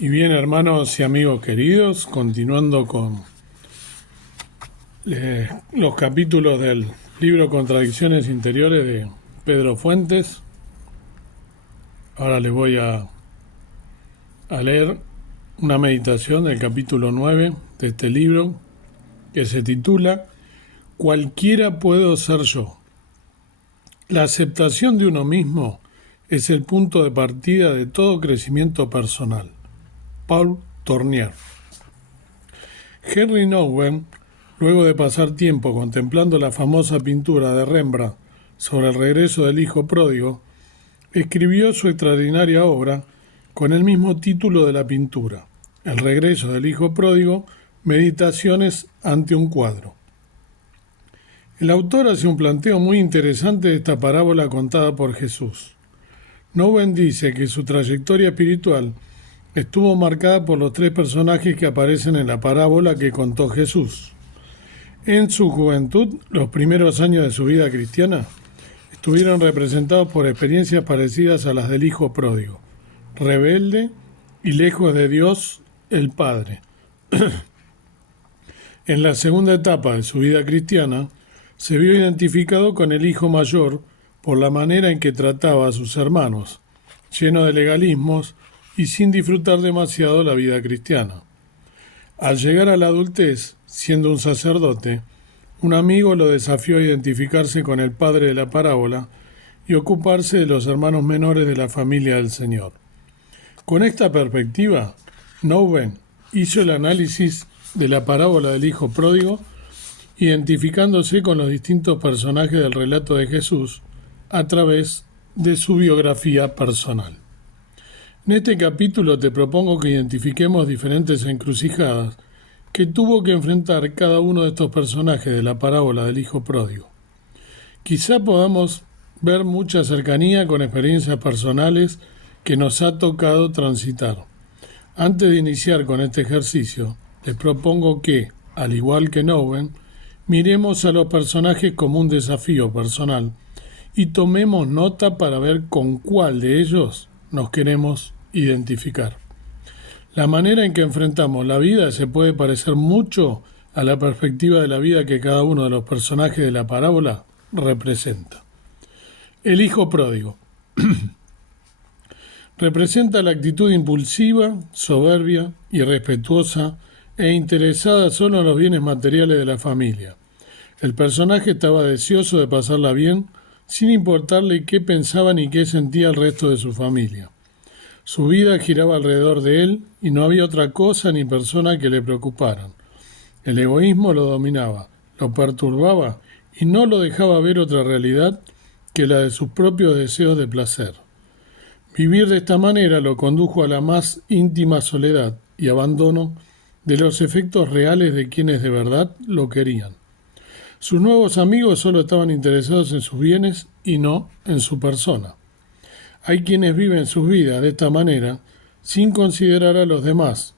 Y bien, hermanos y amigos queridos, continuando con los capítulos del libro Contradicciones Interiores de Pedro Fuentes. Ahora les voy a leer una meditación del capítulo 9 de este libro que se titula Cualquiera puedo ser yo. La aceptación de uno mismo es el punto de partida de todo crecimiento personal. Paul Tournier. Henry Nouwen, luego de pasar tiempo contemplando la famosa pintura de Rembrandt sobre el regreso del hijo pródigo, escribió su extraordinaria obra con el mismo título de la pintura, El regreso del hijo pródigo, Meditaciones ante un cuadro. El autor hace un planteo muy interesante de esta parábola contada por Jesús. Nouwen dice que su trayectoria espiritual estuvo marcada por los tres personajes que aparecen en la parábola que contó Jesús. En su juventud, los primeros años de su vida cristiana, estuvieron representados por experiencias parecidas a las del hijo pródigo, rebelde y lejos de Dios, el Padre. En la segunda etapa de su vida cristiana, se vio identificado con el hijo mayor por la manera en que trataba a sus hermanos, lleno de legalismos y sin disfrutar demasiado la vida cristiana. Al llegar a la adultez, siendo un sacerdote, un amigo lo desafió a identificarse con el padre de la parábola y ocuparse de los hermanos menores de la familia del Señor. Con esta perspectiva, Nouwen hizo el análisis de la parábola del hijo pródigo, identificándose con los distintos personajes del relato de Jesús a través de su biografía personal. En este capítulo te propongo que identifiquemos diferentes encrucijadas que tuvo que enfrentar cada uno de estos personajes de la parábola del hijo pródigo. Quizá podamos ver mucha cercanía con experiencias personales que nos ha tocado transitar. Antes de iniciar con este ejercicio, les propongo que, al igual que Nouwen, miremos a los personajes como un desafío personal y tomemos nota para ver con cuál de ellos nos queremos identificar. La manera en que enfrentamos la vida se puede parecer mucho a la perspectiva de la vida que cada uno de los personajes de la parábola representa. El hijo pródigo representa la actitud impulsiva, soberbia, irrespetuosa e interesada solo en los bienes materiales de la familia. El personaje estaba deseoso de pasarla bien, sin importarle qué pensaba ni qué sentía el resto de su familia. Su vida giraba alrededor de él y no había otra cosa ni persona que le preocuparan. El egoísmo lo dominaba, lo perturbaba y no lo dejaba ver otra realidad que la de sus propios deseos de placer. Vivir de esta manera lo condujo a la más íntima soledad y abandono de los efectos reales de quienes de verdad lo querían. Sus nuevos amigos solo estaban interesados en sus bienes y no en su persona. Hay quienes viven sus vidas de esta manera sin considerar a los demás.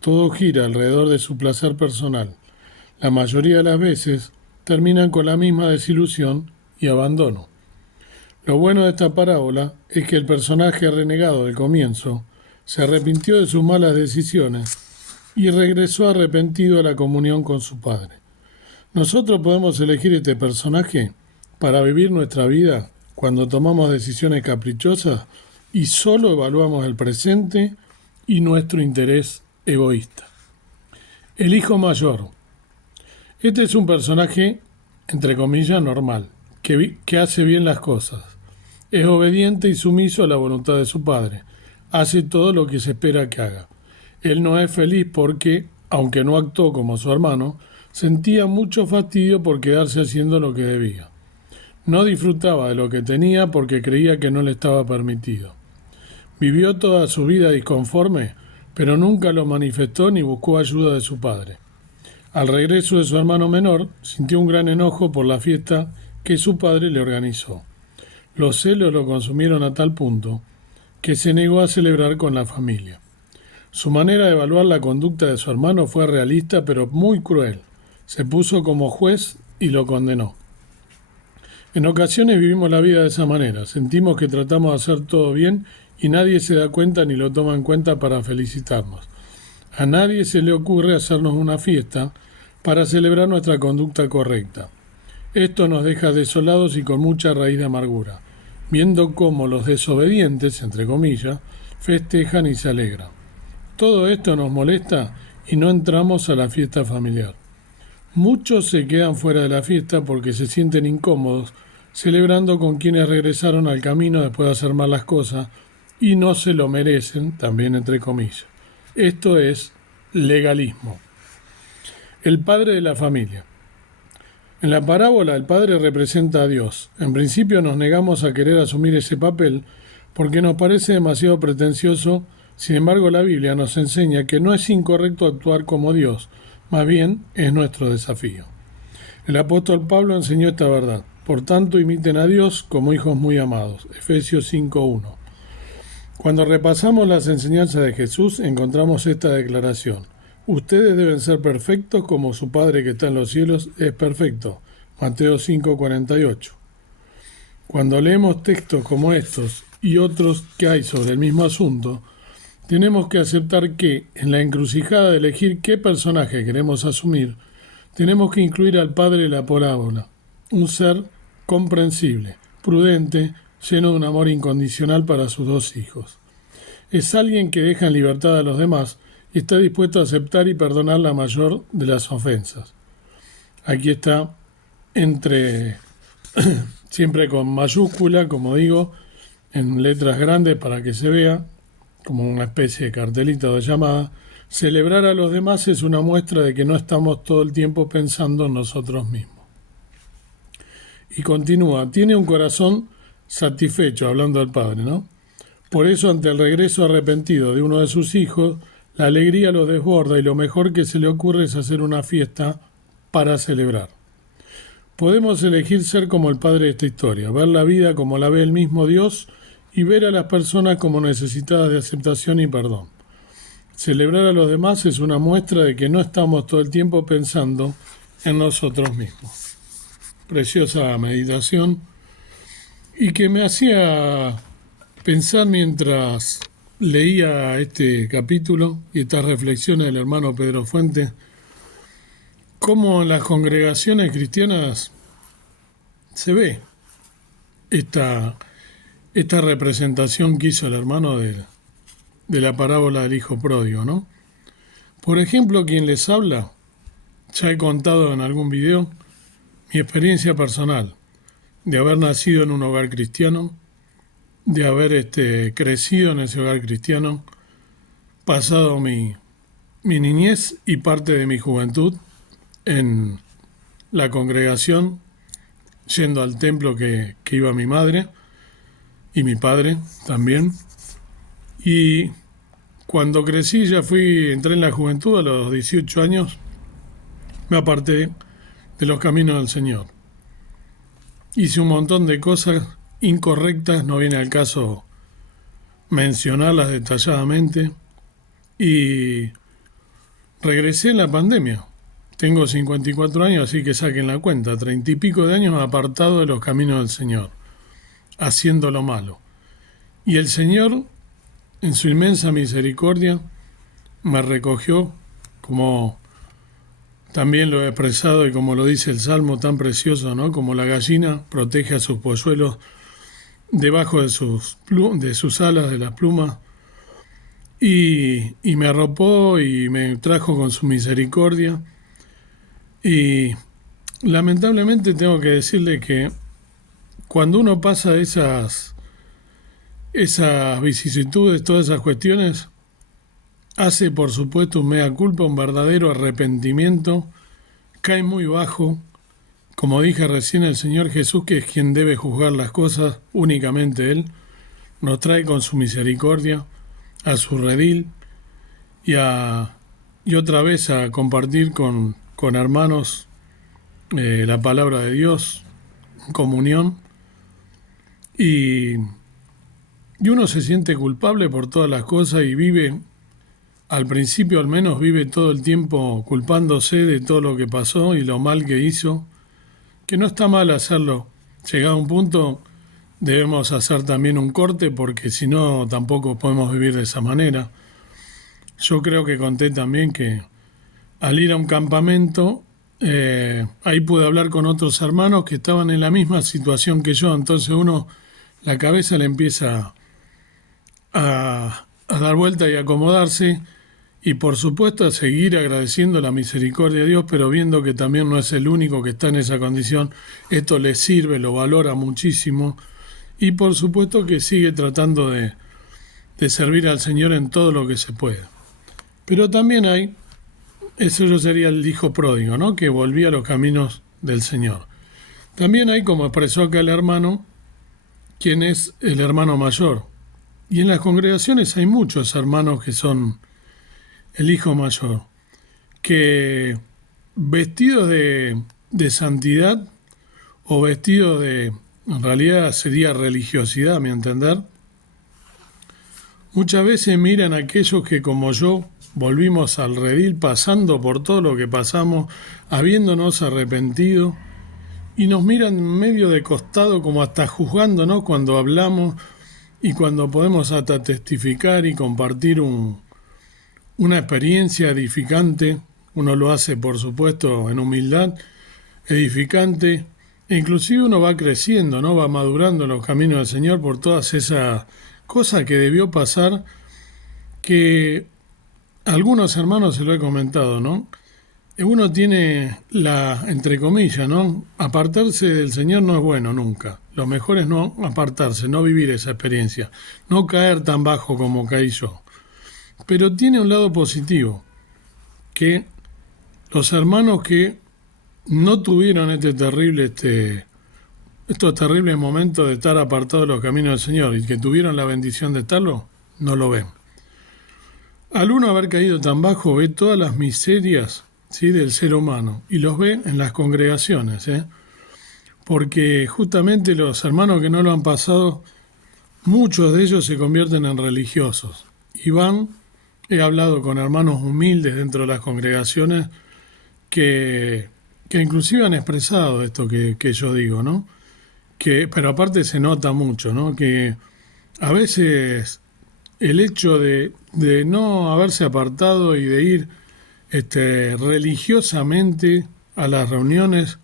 Todo gira alrededor de su placer personal. La mayoría de las veces terminan con la misma desilusión y abandono. Lo bueno de esta parábola es que el personaje renegado del comienzo se arrepintió de sus malas decisiones y regresó arrepentido a la comunión con su Padre. Nosotros podemos elegir este personaje para vivir nuestra vida cuando tomamos decisiones caprichosas y solo evaluamos el presente y nuestro interés egoísta. El hijo mayor. Este es un personaje, entre comillas, normal, que hace bien las cosas. Es obediente y sumiso a la voluntad de su padre. Hace todo lo que se espera que haga. Él no es feliz porque, aunque no actuó como su hermano, sentía mucho fastidio por quedarse haciendo lo que debía. No disfrutaba de lo que tenía porque creía que no le estaba permitido. Vivió toda su vida disconforme, pero nunca lo manifestó ni buscó ayuda de su padre. Al regreso de su hermano menor, sintió un gran enojo por la fiesta que su padre le organizó. Los celos lo consumieron a tal punto que se negó a celebrar con la familia. Su manera de evaluar la conducta de su hermano fue realista pero muy cruel. Se puso como juez y lo condenó. En ocasiones vivimos la vida de esa manera. Sentimos que tratamos de hacer todo bien y nadie se da cuenta ni lo toma en cuenta para felicitarnos. A nadie se le ocurre hacernos una fiesta para celebrar nuestra conducta correcta. Esto nos deja desolados y con mucha raíz de amargura, viendo cómo los desobedientes, entre comillas, festejan y se alegran. Todo esto nos molesta y no entramos a la fiesta familiar. Muchos se quedan fuera de la fiesta porque se sienten incómodos celebrando con quienes regresaron al camino después de hacer mal las cosas y no se lo merecen, también entre comillas. Esto es legalismo. El padre de la familia. En la parábola el padre representa a Dios. En principio nos negamos a querer asumir ese papel porque nos parece demasiado pretencioso. Sin embargo, la Biblia nos enseña que no es incorrecto actuar como Dios, más bien es nuestro desafío. El apóstol Pablo enseñó esta verdad. Por tanto, imiten a Dios como hijos muy amados. Efesios 5:1. Cuando repasamos las enseñanzas de Jesús, encontramos esta declaración. Ustedes deben ser perfectos como su Padre que está en los cielos es perfecto. Mateo 5:48. Cuando leemos textos como estos y otros que hay sobre el mismo asunto, tenemos que aceptar que, en la encrucijada de elegir qué personaje queremos asumir, tenemos que incluir al padre de la parábola, un ser comprensible, prudente, lleno de un amor incondicional para sus dos hijos. Es alguien que deja en libertad a los demás y está dispuesto a aceptar y perdonar la mayor de las ofensas. Aquí está siempre con mayúscula, como digo, en letras grandes para que se vea, como una especie de cartelito de llamada. Celebrar a los demás es una muestra de que no estamos todo el tiempo pensando en nosotros mismos. Y continúa, tiene un corazón satisfecho, hablando del padre, ¿no? Por eso, ante el regreso arrepentido de uno de sus hijos, la alegría lo desborda y lo mejor que se le ocurre es hacer una fiesta para celebrar. Podemos elegir ser como el padre de esta historia, ver la vida como la ve el mismo Dios y ver a las personas como necesitadas de aceptación y perdón. Celebrar a los demás es una muestra de que no estamos todo el tiempo pensando en nosotros mismos. Preciosa meditación y que me hacía pensar mientras leía este capítulo y estas reflexiones del hermano Pedro Fuentes, cómo en las congregaciones cristianas se ve esta representación que hizo el hermano de la parábola del hijo pródigo, ¿no? Por ejemplo, quien les habla, ya he contado en algún video mi experiencia personal de haber nacido en un hogar cristiano, de haber crecido en ese hogar cristiano, pasado mi niñez y parte de mi juventud en la congregación, yendo al templo que iba mi madre y mi padre también. Y cuando crecí, entré en la juventud a los 18 años, me aparté de los caminos del Señor. Hice un montón de cosas incorrectas, no viene al caso mencionarlas detalladamente, y regresé en la pandemia. Tengo 54 años, así que saquen la cuenta, 30 y pico de años apartado de los caminos del Señor, haciendo lo malo. Y el Señor, en su inmensa misericordia, me recogió, como también lo he expresado y como lo dice el Salmo tan precioso, ¿no? Como la gallina protege a sus polluelos debajo de sus alas, de las plumas, y me arropó y me trajo con su misericordia. Y lamentablemente tengo que decirle que cuando uno pasa esas vicisitudes, todas esas cuestiones, hace por supuesto un mea culpa, un verdadero arrepentimiento, cae muy bajo. Como dije recién, el Señor Jesús, que es quien debe juzgar las cosas, únicamente Él, nos trae con su misericordia a su redil y otra vez a compartir con hermanos la palabra de Dios, comunión, y uno se siente culpable por todas las cosas y vive, al principio al menos, vive todo el tiempo culpándose de todo lo que pasó y lo mal que hizo, que no está mal hacerlo. Llegado a un punto, debemos hacer también un corte porque si no tampoco podemos vivir de esa manera. Yo creo que conté también que al ir a un campamento, ahí pude hablar con otros hermanos que estaban en la misma situación que yo, entonces uno, la cabeza le empieza a dar vuelta y acomodarse y por supuesto a seguir agradeciendo la misericordia de Dios, pero viendo que también no es el único que está en esa condición, esto le sirve, lo valora muchísimo y por supuesto que sigue tratando de servir al Señor en todo lo que se pueda. Pero también hay, eso yo sería el hijo pródigo, ¿no? Que volvía a los caminos del Señor. También hay, como expresó acá el hermano, quien es el hermano mayor. Y en las congregaciones hay muchos hermanos que son el hijo mayor, que vestidos de santidad o vestidos en realidad sería religiosidad, a mi entender, muchas veces miran a aquellos que como yo volvimos al redil pasando por todo lo que pasamos, habiéndonos arrepentido, y nos miran medio de costado como hasta juzgándonos cuando hablamos y cuando podemos hasta testificar y compartir una experiencia edificante. Uno lo hace, por supuesto, en humildad, edificante, e inclusive uno va creciendo, ¿no? Va madurando en los caminos del Señor por todas esas cosas que debió pasar, que a algunos hermanos se lo he comentado, ¿no? Uno tiene entre comillas, ¿no? Apartarse del Señor no es bueno nunca. Lo mejor es no apartarse, no vivir esa experiencia, no caer tan bajo como caí yo. Pero tiene un lado positivo, que los hermanos que no tuvieron estos terribles momentos de estar apartados de los caminos del Señor y que tuvieron la bendición de estarlo, no lo ven. Al uno haber caído tan bajo, ve todas las miserias, ¿sí?, del ser humano y los ve en las congregaciones, porque justamente los hermanos que no lo han pasado, muchos de ellos se convierten en religiosos y he hablado con hermanos humildes dentro de las congregaciones que inclusive han expresado esto que yo digo, ¿no? Pero aparte se nota mucho, ¿no? Que a veces el hecho de no haberse apartado y de ir religiosamente a las reuniones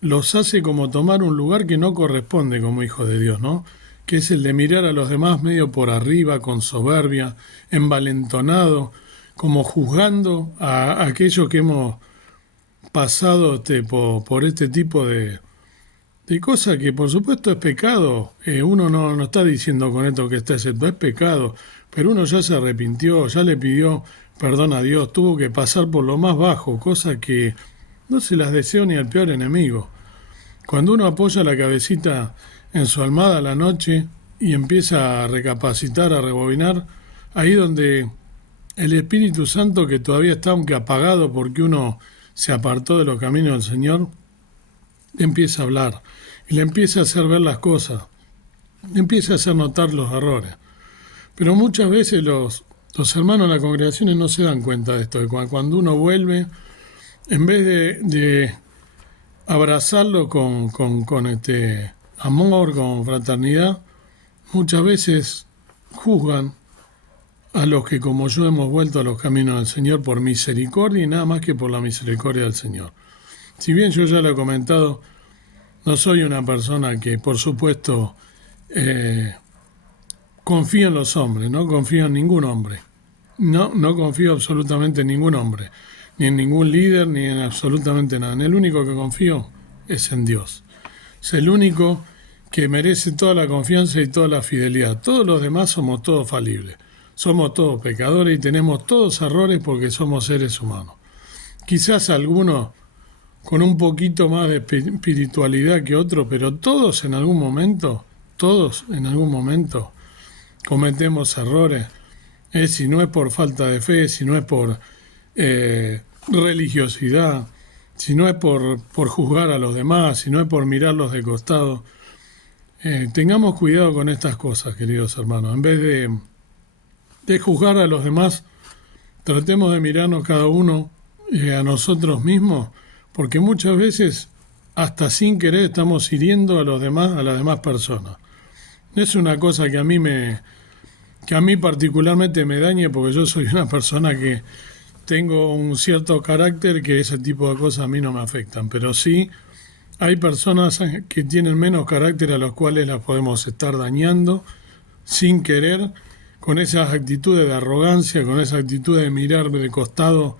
los hace como tomar un lugar que no corresponde como hijo de Dios, ¿no? Que es el de mirar a los demás medio por arriba, con soberbia, envalentonado, como juzgando a aquellos que hemos pasado por este tipo de cosas que por supuesto es pecado. Uno no está diciendo con esto que está excepto, es pecado, pero uno ya se arrepintió, ya le pidió perdón a Dios, tuvo que pasar por lo más bajo, cosa que no se las deseo ni al peor enemigo. Cuando uno apoya la cabecita en su almohada a la noche y empieza a recapacitar, a rebobinar, ahí donde el Espíritu Santo, que todavía está aunque apagado porque uno se apartó de los caminos del Señor, le empieza a hablar y le empieza a hacer ver las cosas, le empieza a hacer notar los errores. Pero muchas veces los hermanos de las congregaciones no se dan cuenta de esto, de cuando uno vuelve, en vez de abrazarlo con amor, con fraternidad, muchas veces juzgan a los que como yo hemos vuelto a los caminos del Señor por misericordia y nada más que por la misericordia del Señor. Si bien yo ya lo he comentado, no soy una persona que por supuesto confío en los hombres, no confío en ningún hombre. No confío absolutamente en ningún hombre, ni en ningún líder, ni en absolutamente nada. En el único que confío es en Dios. Es el único que merece toda la confianza y toda la fidelidad. Todos los demás somos todos falibles. Somos todos pecadores y tenemos todos errores porque somos seres humanos. Quizás algunos con un poquito más de espiritualidad que otros, pero todos en algún momento cometemos errores. Si no es por falta de fe, si no es por religiosidad, si no es por juzgar a los demás, si no es por mirarlos de costado. Tengamos cuidado con estas cosas, queridos hermanos. En vez de juzgar a los demás, tratemos de mirarnos cada uno a nosotros mismos, porque muchas veces, hasta sin querer, estamos hiriendo a las demás personas. es una cosa que a mí particularmente me dañe, porque yo soy una persona que tengo un cierto carácter que ese tipo de cosas a mí no me afectan, pero sí hay personas que tienen menos carácter a los cuales las podemos estar dañando sin querer, con esas actitudes de arrogancia, con esa actitud de mirar de costado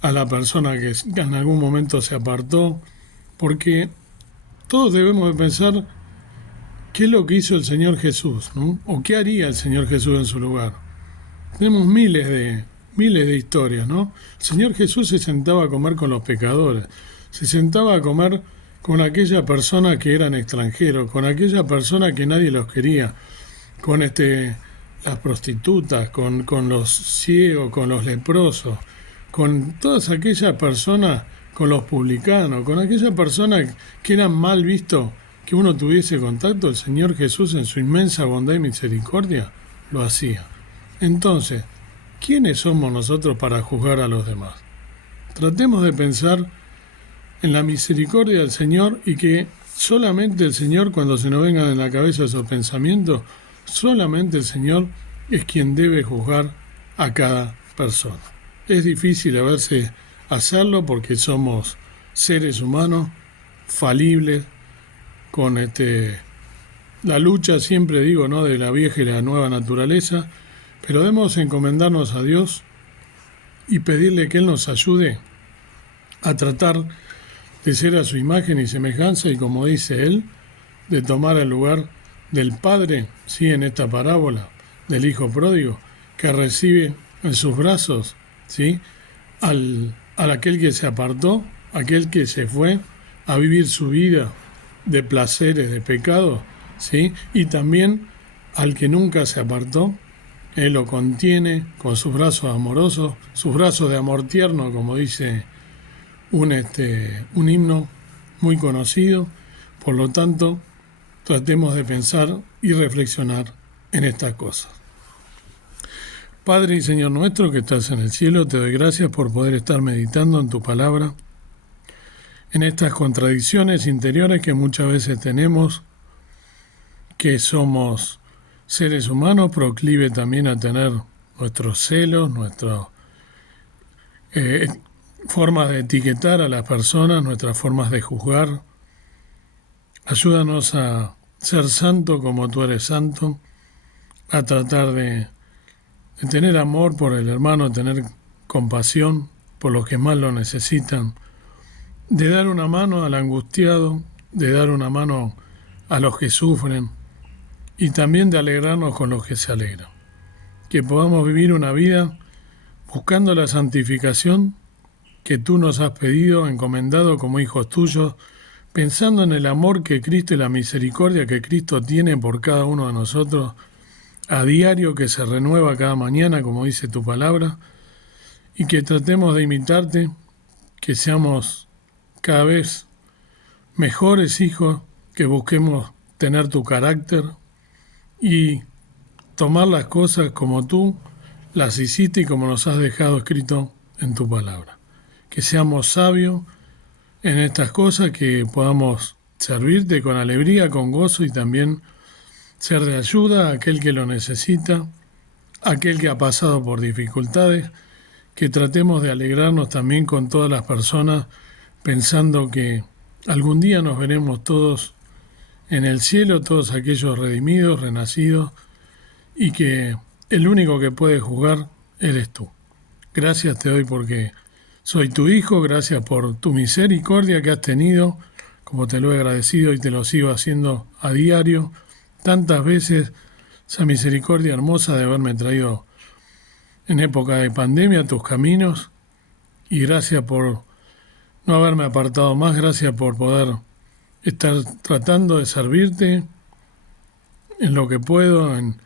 a la persona que en algún momento se apartó, porque todos debemos de pensar qué es lo que hizo el Señor Jesús, ¿no? O qué haría el Señor Jesús en su lugar. Tenemos miles de historias, ¿no? El Señor Jesús se sentaba a comer con los pecadores, se sentaba a comer con aquella persona que eran extranjeros, con aquella persona que nadie los quería, con las prostitutas, con los ciegos, con los leprosos, con todas aquellas personas, con los publicanos, con aquellas personas que eran mal vistos que uno tuviese contacto. El Señor Jesús en su inmensa bondad y misericordia lo hacía. Entonces, ¿quiénes somos nosotros para juzgar a los demás? Tratemos de pensar en la misericordia del Señor y que solamente el Señor, cuando se nos vengan en la cabeza esos pensamientos, solamente el Señor es quien debe juzgar a cada persona. Es difícil a veces hacerlo porque somos seres humanos falibles, con la lucha, siempre digo, ¿no?, de la vieja y la nueva naturaleza, pero debemos encomendarnos a Dios y pedirle que Él nos ayude a tratar de ser a su imagen y semejanza y, como dice Él, de tomar el lugar del Padre, sí, en esta parábola del Hijo Pródigo, que recibe en sus brazos, sí, al aquel que se apartó, aquel que se fue a vivir su vida de placeres, de pecado, ¿sí? Y también al que nunca se apartó, Él lo contiene con sus brazos amorosos, sus brazos de amor tierno, como dice un himno muy conocido. Por lo tanto, tratemos de pensar y reflexionar en estas cosas. Padre y Señor nuestro que estás en el cielo, te doy gracias por poder estar meditando en tu palabra, en estas contradicciones interiores que muchas veces tenemos, que somos seres humanos, proclive también a tener nuestros celos, nuestras formas de etiquetar a las personas, nuestras formas de juzgar. Ayúdanos a ser santo como tú eres santo, a tratar de tener amor por el hermano, tener compasión por los que más lo necesitan, de dar una mano al angustiado, de dar una mano a los que sufren y también de alegrarnos con los que se alegran. Que podamos vivir una vida buscando la santificación que tú nos has pedido, encomendado como hijos tuyos, pensando en el amor que Cristo y la misericordia que Cristo tiene por cada uno de nosotros, a diario, que se renueva cada mañana, como dice tu palabra, y que tratemos de imitarte, que seamos cada vez mejores hijos, que busquemos tener tu carácter y tomar las cosas como tú las hiciste y como nos has dejado escrito en tu palabra. Que seamos sabios en estas cosas, que podamos servirte con alegría, con gozo y también ser de ayuda a aquel que lo necesita, a aquel que ha pasado por dificultades, que tratemos de alegrarnos también con todas las personas, pensando que algún día nos veremos todos en el cielo, todos aquellos redimidos, renacidos, y que el único que puede juzgar eres tú. Gracias te doy porque soy tu hijo, gracias por tu misericordia que has tenido, como te lo he agradecido y te lo sigo haciendo a diario, tantas veces, esa misericordia hermosa de haberme traído en época de pandemia a tus caminos, y gracias por no haberme apartado más, gracias por poder estar tratando de servirte en lo que puedo, en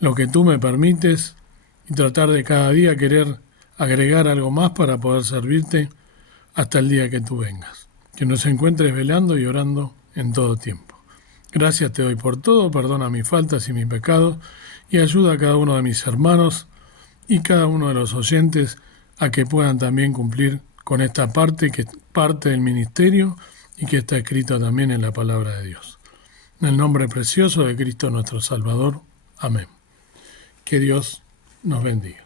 lo que tú me permites, y tratar de cada día querer agregar algo más para poder servirte hasta el día que tú vengas. Que nos encuentres velando y orando en todo tiempo. Gracias te doy por todo, perdona mis faltas y mis pecados, y ayuda a cada uno de mis hermanos y cada uno de los oyentes a que puedan también cumplir con esta parte que es parte del ministerio y que está escrita también en la palabra de Dios. En el nombre precioso de Cristo nuestro Salvador. Amén. Que Dios nos bendiga.